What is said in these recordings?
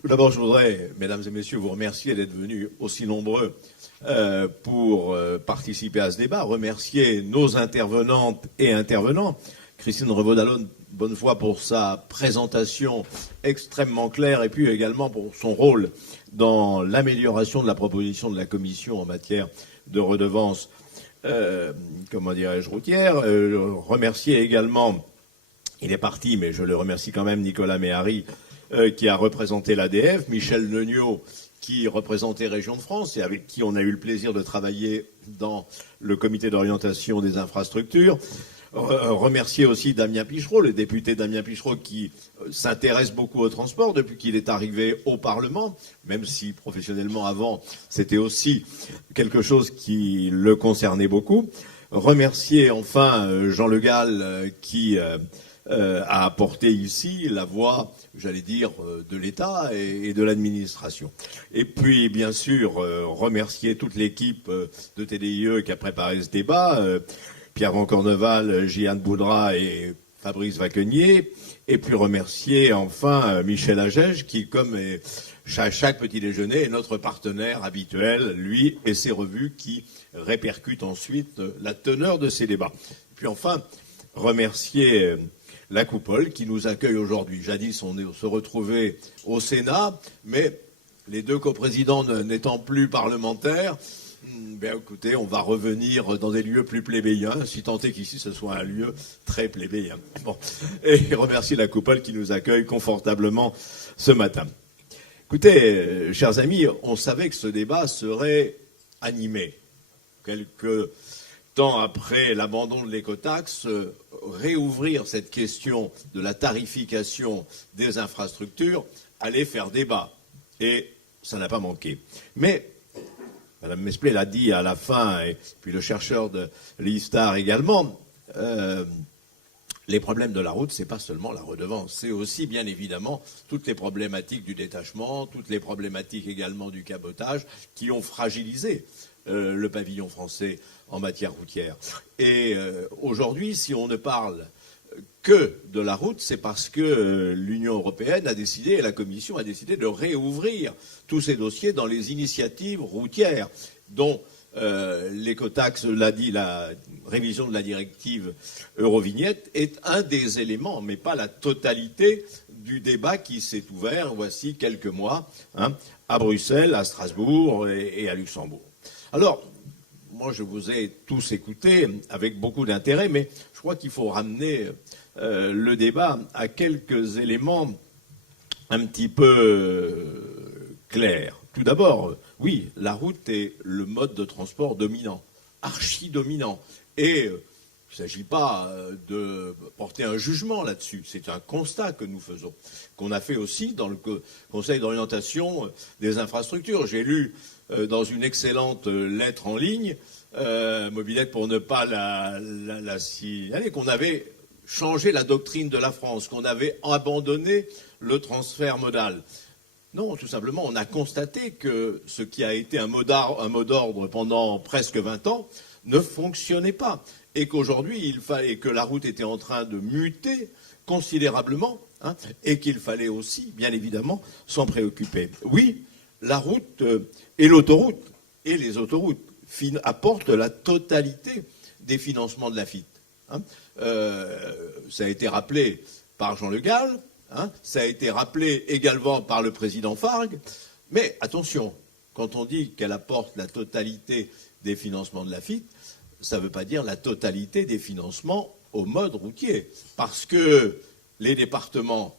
Tout d'abord, je voudrais, mesdames et messieurs, vous remercier d'être venus aussi nombreux pour participer à ce débat, remercier nos intervenantes et intervenants. Christine Revaud-Dallon, bonne foi pour sa présentation extrêmement claire et puis également pour son rôle dans l'amélioration de la proposition de la Commission en matière de redevances, comment dirais-je, routières. Remercier également, il est parti, mais je le remercie quand même, Nicolas Méhari, qui a représenté l'ADF, Michel Neugnot, qui représentait Région de France et avec qui on a eu le plaisir de travailler dans le comité d'orientation des infrastructures. Remercier aussi Damien Pichereau, le député Damien Pichereau, qui s'intéresse beaucoup au transport depuis qu'il est arrivé au Parlement, même si professionnellement avant, c'était aussi quelque chose qui le concernait beaucoup. Remercier enfin Jean Le Gall, qui a apporté ici la voix, j'allais dire, de l'État et de l'administration. Et puis, bien sûr, remercier toute l'équipe de TDIE qui a préparé ce débat, Pierre-Van Corneval, Jeanne Boudra et Fabrice Vacquenier, et puis remercier enfin Michel Agege, qui, comme chaque petit déjeuner, est notre partenaire habituel, lui et ses revues qui répercutent ensuite la teneur de ces débats. Et puis enfin, remercier la Coupole qui nous accueille aujourd'hui. Jadis, on se retrouvait au Sénat, mais les deux coprésidents n'étant plus parlementaires, bien écoutez, on va revenir dans des lieux plus plébéiens, si tant est qu'ici ce soit un lieu très plébéien. Bon. Et remercier la Coupole qui nous accueille confortablement ce matin. Écoutez, chers amis, on savait que ce débat serait animé. Quelques temps après l'abandon de l'écotaxe, réouvrir cette question de la tarification des infrastructures allait faire débat. Et ça n'a pas manqué. Mais Mme Mesplé l'a dit à la fin, et puis le chercheur de l'ISTAR également, les problèmes de la route, ce n'est pas seulement la redevance, c'est aussi bien évidemment toutes les problématiques du détachement, toutes les problématiques également du cabotage qui ont fragilisé le pavillon français en matière routière. Et aujourd'hui, si on ne parle que de la route, c'est parce que l'Union européenne a décidé, et la Commission a décidé de réouvrir tous ces dossiers dans les initiatives routières, dont l'écotaxe, l'a dit, la révision de la directive Eurovignette est un des éléments, mais pas la totalité du débat qui s'est ouvert, voici quelques mois, à Bruxelles, à Strasbourg et à Luxembourg. Alors, moi, je vous ai tous écoutés avec beaucoup d'intérêt, mais je crois qu'il faut ramener le débat à quelques éléments un petit peu clairs. Tout d'abord, oui, la route est le mode de transport dominant, archi-dominant. Et il ne s'agit pas de porter un jugement là-dessus. C'est un constat que nous faisons, qu'on a fait aussi dans le Conseil d'orientation des infrastructures. J'ai lu dans une excellente lettre en ligne, mobilette pour ne pas la signaler, qu'on avait changé la doctrine de la France, qu'on avait abandonné le transfert modal. Non, tout simplement, on a constaté que ce qui a été un mot d'ordre pendant presque 20 ans ne fonctionnait pas. Et qu'aujourd'hui, il fallait que la route était en train de muter considérablement, et qu'il fallait aussi, bien évidemment, s'en préoccuper. Oui, la route et l'autoroute, et les autoroutes, apportent la totalité des financements de la FIT. Ça a été rappelé par Jean Le Gall, ça a été rappelé également par le président Fargue, mais attention, quand on dit qu'elle apporte la totalité des financements de la FIT, ça ne veut pas dire la totalité des financements au mode routier, parce que les départements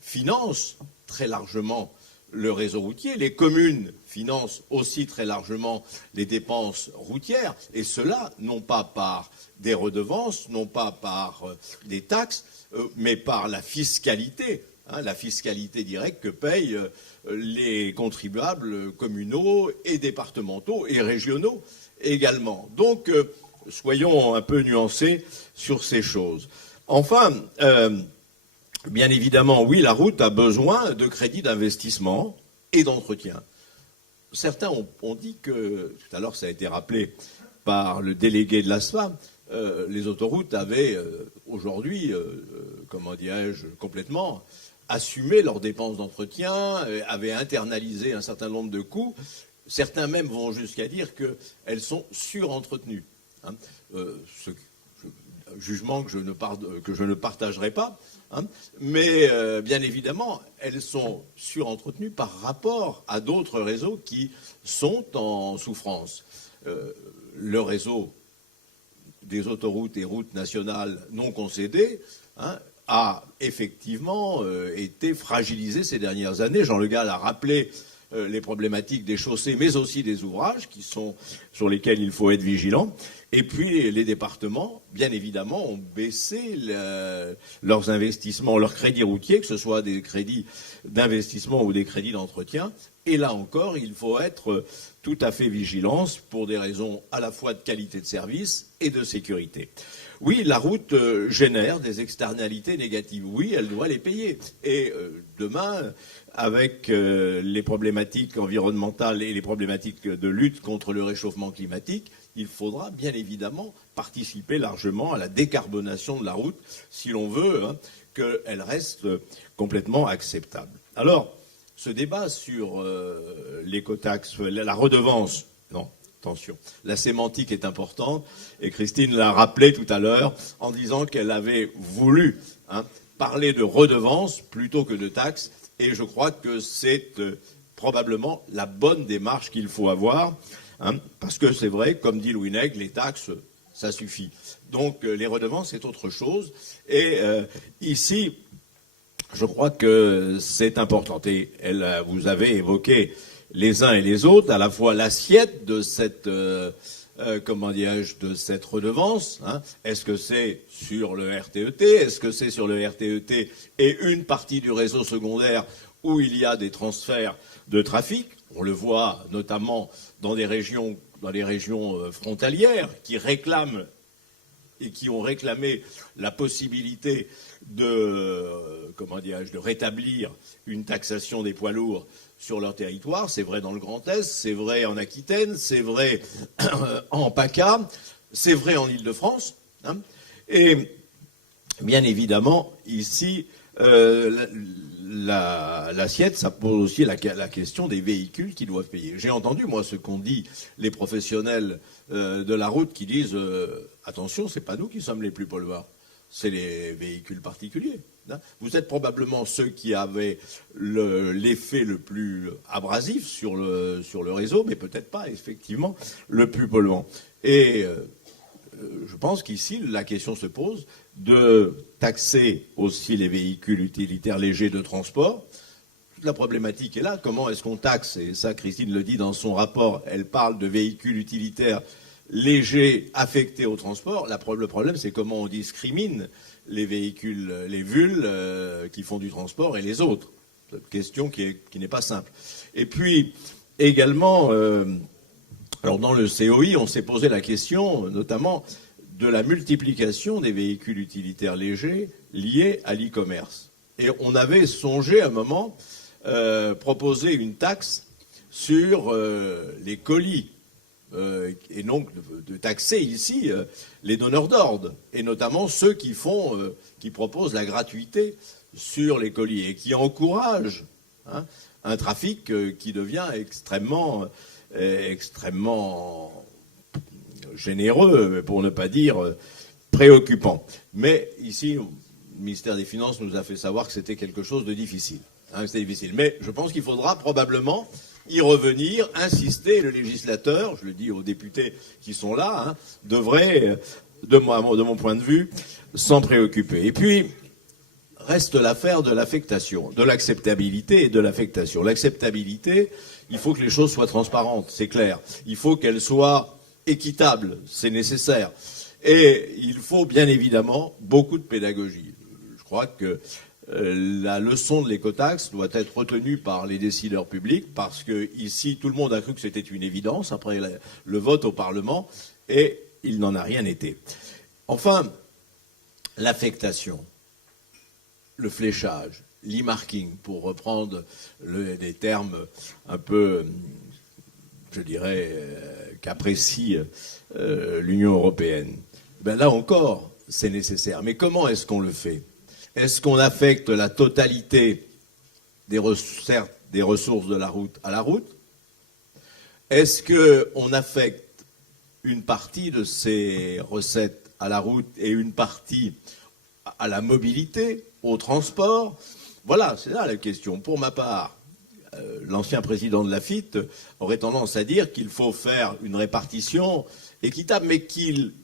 financent très largement le réseau routier, les communes financent aussi très largement les dépenses routières, et cela non pas par des redevances, non pas par des taxes, mais par la fiscalité directe que payent les contribuables communaux et départementaux et régionaux également. Donc, soyons un peu nuancés sur ces choses. Enfin, bien évidemment, oui, la route a besoin de crédits d'investissement et d'entretien. Certains ont dit que, tout à l'heure ça a été rappelé par le délégué de l'ASFA, les autoroutes avaient aujourd'hui, comment dirais-je, complètement assumaient leurs dépenses d'entretien, avaient internalisé un certain nombre de coûts. Certains même vont jusqu'à dire qu'elles sont surentretenues. Hein. Jugement que je ne partagerai pas. Hein. Mais bien évidemment, elles sont surentretenues par rapport à d'autres réseaux qui sont en souffrance. Le réseau des autoroutes et routes nationales non concédées, hein, a effectivement été fragilisé ces dernières années. Jean Le Gall a rappelé les problématiques des chaussées, mais aussi des ouvrages sur lesquels il faut être vigilant. Et puis les départements, bien évidemment, ont baissé leurs investissements, leurs crédits routiers, que ce soit des crédits d'investissement ou des crédits d'entretien. Et là encore, il faut être tout à fait vigilant pour des raisons à la fois de qualité de service et de sécurité. Oui, la route génère des externalités négatives. Oui, elle doit les payer. Et demain, avec les problématiques environnementales et les problématiques de lutte contre le réchauffement climatique, il faudra bien évidemment participer largement à la décarbonation de la route si l'on veut qu'elle reste complètement acceptable. Alors, ce débat sur l'écotaxe, la redevance, non, attention, la sémantique est importante, et Christine l'a rappelé tout à l'heure en disant qu'elle avait voulu parler de redevance plutôt que de taxe, et je crois que c'est probablement la bonne démarche qu'il faut avoir, parce que c'est vrai, comme dit Louis Nègre, les taxes, ça suffit. Donc les redevances, c'est autre chose, et ici, je crois que c'est important. Et vous avez évoqué les uns et les autres, à la fois l'assiette de cette, de cette redevance. Hein. Est-ce que c'est sur le RTET? Est-ce que c'est sur le RTET et une partie du réseau secondaire où il y a des transferts de trafic? On le voit notamment dans les régions frontalières qui réclament et qui ont réclamé la possibilité de rétablir une taxation des poids lourds sur leur territoire. C'est vrai dans le Grand Est, c'est vrai en Aquitaine, c'est vrai en PACA, c'est vrai en Île-de-France. Hein. Et bien évidemment, ici, l'assiette, ça pose aussi la question des véhicules qui doivent payer. J'ai entendu, moi, ce qu'ont dit les professionnels de la route qui disent attention, c'est pas nous qui sommes les plus pollueurs, c'est les véhicules particuliers. Hein. Vous êtes probablement ceux qui avaient l'effet le plus abrasif sur le réseau, mais peut-être pas, effectivement, le plus polluant. Et je pense qu'ici, la question se pose de taxer aussi les véhicules utilitaires légers de transport. Toute la problématique est là. Comment est-ce qu'on taxe? Et ça, Christine le dit dans son rapport, elle parle de véhicules utilitaires légers affectés au transport. Le problème, c'est comment on discrimine les véhicules, les VUL qui font du transport et les autres. C'est une question qui n'est pas simple. Et puis, également, alors dans le COI, on s'est posé la question, notamment, de la multiplication des véhicules utilitaires légers liés à l'e-commerce. Et on avait songé à un moment proposer une taxe sur les colis, et donc de taxer ici les donneurs d'ordre, et notamment ceux qui proposent la gratuité sur les colis et qui encouragent un trafic qui devient extrêmement généreux, pour ne pas dire préoccupant. Mais ici, le ministère des Finances nous a fait savoir que c'était quelque chose de difficile. C'était difficile. Mais je pense qu'il faudra probablement y revenir, insister. Le législateur, je le dis aux députés qui sont là, devrait, de mon point de vue, s'en préoccuper. Et puis, reste l'affaire de l'affectation, de l'acceptabilité et de l'affectation. L'acceptabilité, il faut que les choses soient transparentes, c'est clair. Il faut qu'elles soient équitables, c'est nécessaire. Et il faut bien évidemment beaucoup de pédagogie. Je crois que la leçon de l'écotaxe doit être retenue par les décideurs publics parce que ici, tout le monde a cru que c'était une évidence après le vote au Parlement et il n'en a rien été. Enfin, l'affectation, le fléchage, l'e-marking, pour reprendre des termes un peu, je dirais, qu'apprécie l'Union européenne. Ben là encore, c'est nécessaire. Mais comment est-ce qu'on le fait? Est-ce qu'on affecte la totalité des ressources de la route à la route? Est-ce qu'on affecte une partie de ces recettes à la route et une partie à la mobilité, au transport? Voilà, c'est là la question. Pour ma part, l'ancien président de l'AFIT aurait tendance à dire qu'il faut faire une répartition équitable, mais qui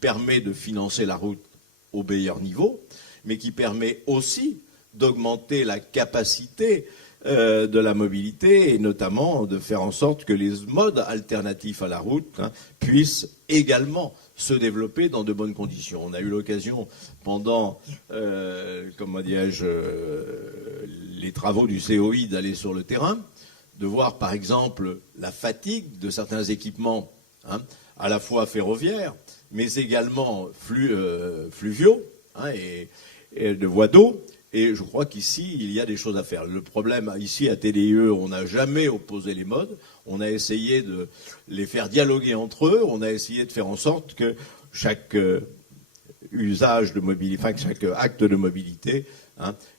permet de financer la route au meilleur niveau, mais qui permet aussi d'augmenter la capacité de la mobilité et notamment de faire en sorte que les modes alternatifs à la route puissent également se développer dans de bonnes conditions. On a eu l'occasion pendant, les travaux du COI d'aller sur le terrain, de voir par exemple la fatigue de certains équipements, à la fois ferroviaires, mais également fluviaux et de voies d'eau. Et je crois qu'ici, il y a des choses à faire. Le problème, ici, à TDIE, on n'a jamais opposé les modes. On a essayé de les faire dialoguer entre eux. On a essayé de faire en sorte que chaque usage de mobilité, enfin, que chaque acte de mobilité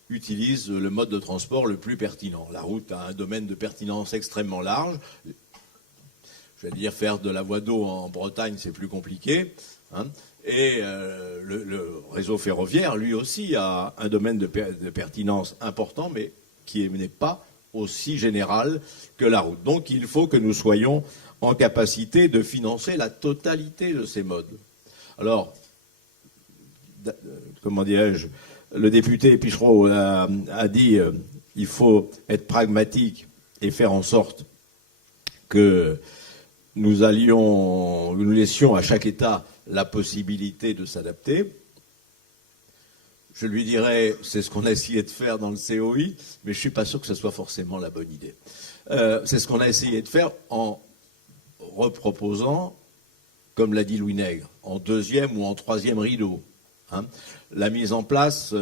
utilise le mode de transport le plus pertinent. La route a un domaine de pertinence extrêmement large. Je vais dire, faire de la voie d'eau en Bretagne, c'est plus compliqué. Et le réseau ferroviaire, lui aussi, a un domaine de pertinence important, mais qui n'est pas aussi général que la route. Donc il faut que nous soyons en capacité de financer la totalité de ces modes. Alors, comment dirais-je, le député Pichereau a dit il faut être pragmatique et faire en sorte que nous laissions à chaque État la possibilité de s'adapter. Je lui dirais, c'est ce qu'on a essayé de faire dans le COI, mais je ne suis pas sûr que ce soit forcément la bonne idée. C'est ce qu'on a essayé de faire en reproposant, comme l'a dit Louis Nègre, en deuxième ou en troisième rideau, la mise en place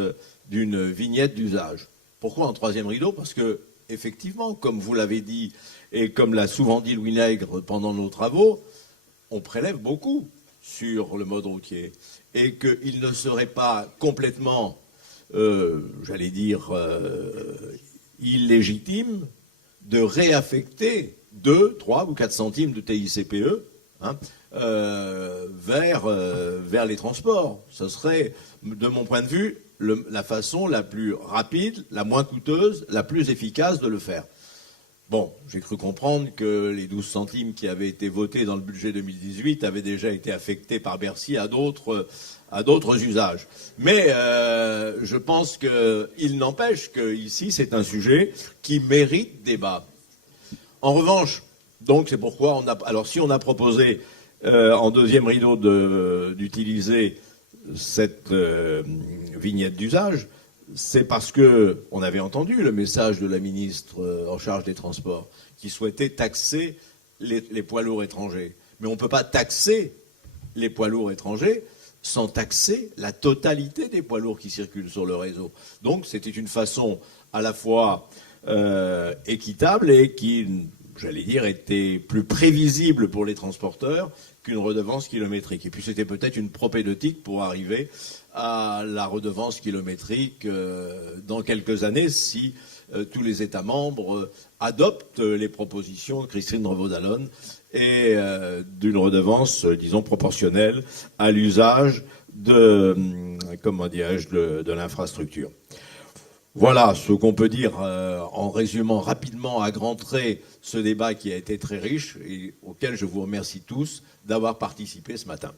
d'une vignette d'usage. Pourquoi en troisième rideau? Parce que, effectivement, comme vous l'avez dit, et comme l'a souvent dit Louis Nègre pendant nos travaux, on prélève beaucoup sur le mode routier et qu'il ne serait pas complètement, illégitime de réaffecter 2, 3 ou 4 centimes de TICPE vers les transports. Ce serait, de mon point de vue, la façon la plus rapide, la moins coûteuse, la plus efficace de le faire. Bon, j'ai cru comprendre que les 12 centimes qui avaient été votés dans le budget 2018 avaient déjà été affectés par Bercy à d'autres usages. Mais je pense qu'il n'empêche qu'ici, c'est un sujet qui mérite débat. En revanche, donc c'est pourquoi alors si on a proposé en deuxième rideau d'utiliser cette vignette d'usage, c'est parce qu'on avait entendu le message de la ministre en charge des Transports qui souhaitait taxer les poids lourds étrangers. Mais on ne peut pas taxer les poids lourds étrangers sans taxer la totalité des poids lourds qui circulent sur le réseau. Donc c'était une façon à la fois équitable et qui, j'allais dire, était plus prévisible pour les transporteurs qu'une redevance kilométrique. Et puis c'était peut-être une propédeutique pour arriver à la redevance kilométrique dans quelques années si tous les États membres adoptent les propositions de Christine Revaud-Dallon et d'une redevance, disons, proportionnelle à l'usage de l'infrastructure. Voilà ce qu'on peut dire en résumant rapidement à grands traits ce débat qui a été très riche et auquel je vous remercie tous d'avoir participé ce matin.